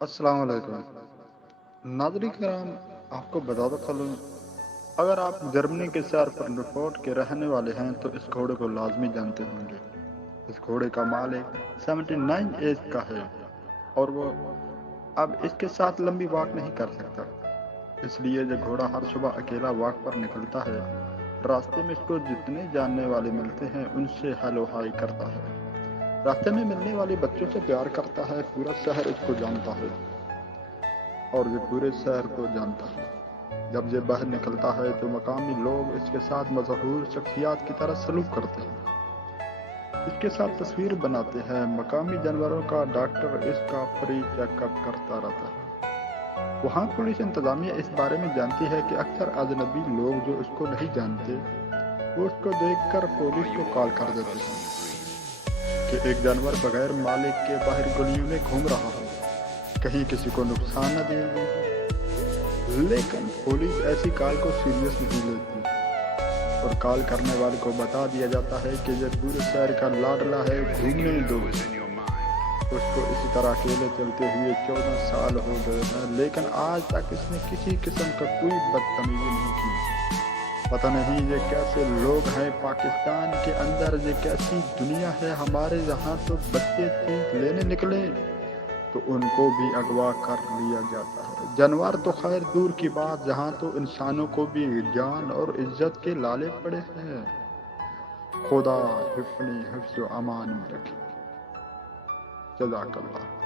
السلام علیکم ناظرین کرام، آپ کو بتاتا چلوں، اگر آپ جرمنی کے شہر فرانکفرٹ کے رہنے والے ہیں تو اس گھوڑے کو لازمی جانتے ہوں گے۔ اس گھوڑے کا مالک 79 ایج کا ہے اور وہ اب اس کے ساتھ لمبی واک نہیں کر سکتا۔ اس لیے جو گھوڑا ہر صبح اکیلا واک پر نکلتا ہے، راستے میں اس کو جتنے جاننے والے ملتے ہیں ان سے ہیلو ہائی کرتا ہے، راستے میں ملنے والے بچوں سے پیار کرتا ہے۔ پورا شہر اس کو جانتا ہے اور یہ پورے شہر کو جانتا ہے۔ جب یہ باہر نکلتا ہے تو مقامی لوگ اس کے ساتھ مشہور شخصیات کی طرح سلوک کرتے ہیں، اس کے ساتھ تصویر بناتے ہیں۔ مقامی جانوروں کا ڈاکٹر اس کا فری چیک اپ کرتا رہتا ہے۔ وہاں پولیس انتظامیہ اس بارے میں جانتی ہے کہ اکثر اجنبی لوگ جو اس کو نہیں جانتے وہ اس کو دیکھ کر پولیس کو کال کر دیتے ہیں کہ ایک جانور بغیر مالک کے باہر گلیوں میں گھوم رہا ہے، کہیں کسی کو نقصان نہ دے دے۔ لیکن پولیس ایسی کال کو سیریس نہیں لیتی اور کال کرنے والے کو بتا دیا جاتا ہے کہ یہ پورے شہر کا لاڈلا ہے، گھومنے دو۔ اس کو اسی طرح اکیلے چلتے ہوئے 14 سال ہو گئے ہیں، لیکن آج تک اس نے کسی قسم کا کوئی بدتمیزی نہیں کی۔ پتہ نہیں یہ کیسے لوگ ہیں پاکستان کے اندر، یہ کیسی دنیا ہے۔ ہمارے یہاں تو بچے چیز لینے نکلے تو ان کو بھی اغوا کر لیا جاتا ہے۔ جانور تو خیر دور کی بات، یہاں تو انسانوں کو بھی جان اور عزت کے لالے پڑے ہیں۔ خدا اپنی حفظ و امان میں رکھے۔ جزاک اللہ۔